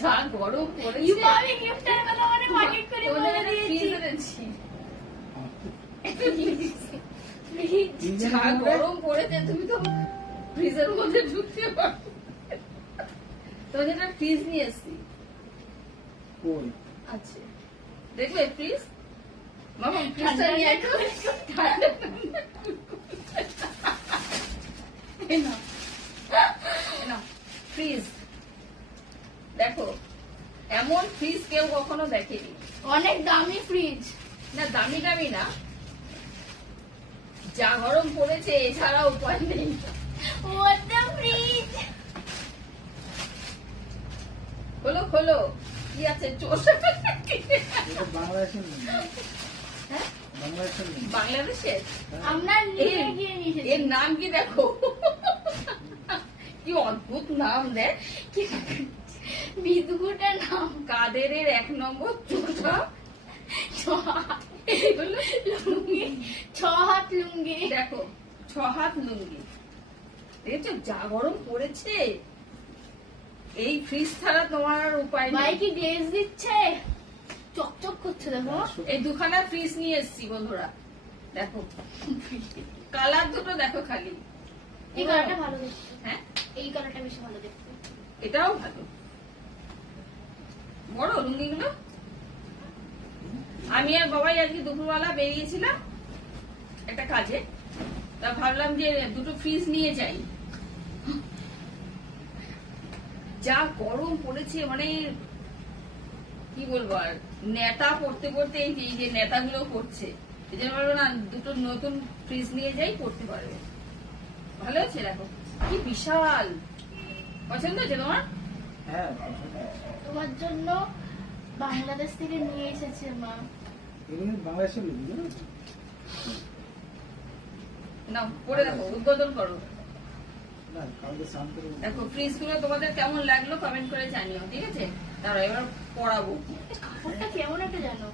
যা গরম পড়েছে আমি গিফটের কথা মানে মার্কেট করে বলে দিয়েছি। যা গরম পড়েছে তুমি তো ফ্রিজের মধ্যে ঢুকতে পারো। তোর জন্য ফ্রিজ নিয়ে এসছি। আচ্ছা দেখবে ফ্রিজ মামা ফ্রিজটা নিয়ে একটু ঠান্ডা ফ্রিজ দেখো, এমন ফ্রিজ কেউ কখনো দেখেনি। অনেক দামি ফ্রিজ। না দামি দামি না, যা গরম পড়েছে এছাড়া উপায় নেই। ফ্রিজ খোলো খোলো, কি আছে বাংলাদেশের আমরা এর নাম কি দেখো, কি অদ্ভুত নাম দেখ, বিদ্যুতের নাম কাদের 1 নম্বর চোটা লুঙ্গি, 6 হাত লুঙ্গি। দেখো 6 হাত লুঙ্গি। দেখছো যা গরম পড়েছে, এই ফ্রিজ ছাড়া তোমার উপায় নেই। ভাই কি গ্লেজ দিচ্ছে, চকচক করছে। দেখো এই দুখানা ফ্রিজ নিয়ে এসছি বন্ধুরা, দেখো কালার দুটো দেখো খালি। এই কালারটা ভালো দেখতে। হ্যাঁ এই কালারটা বেশি ভালো দেখতে। এটাও ভালো, বড় লুঙ্গিগুলো। আমি আর বাবাই আজকে দুপুরবেলা বেরিয়েছিলাম একটা কাজে, তা ভাবলাম যে দুটো ফ্রিজ নিয়ে যাই। যা গরম পড়েছে মানে কি বলবো, আর নেতা পড়তে পড়তে এই যে নেতাগুলো পড়ছে, এই জন্য বলবো না দুটো নতুন ফ্রিজ নিয়ে যাই, পড়তে পারবে। ভালো হচ্ছে দেখো, কি বিশাল। পছন্দ হচ্ছে তোমার? হ্যাঁ তোমার জন্য বাংলাদেশ থেকে নিয়ে এসেছে মা। বাংলাদেশের না পড়ে দেখো, উদ্বোধন করো। না কালকে শান্ত দেখো ফ্রিজ গুলো তোমাদের কেমন লাগলো কমেন্ট করে জানিও, ঠিক আছে? তারপর এবার পড়াবো। কাপড়টা কেমন একটা জানো।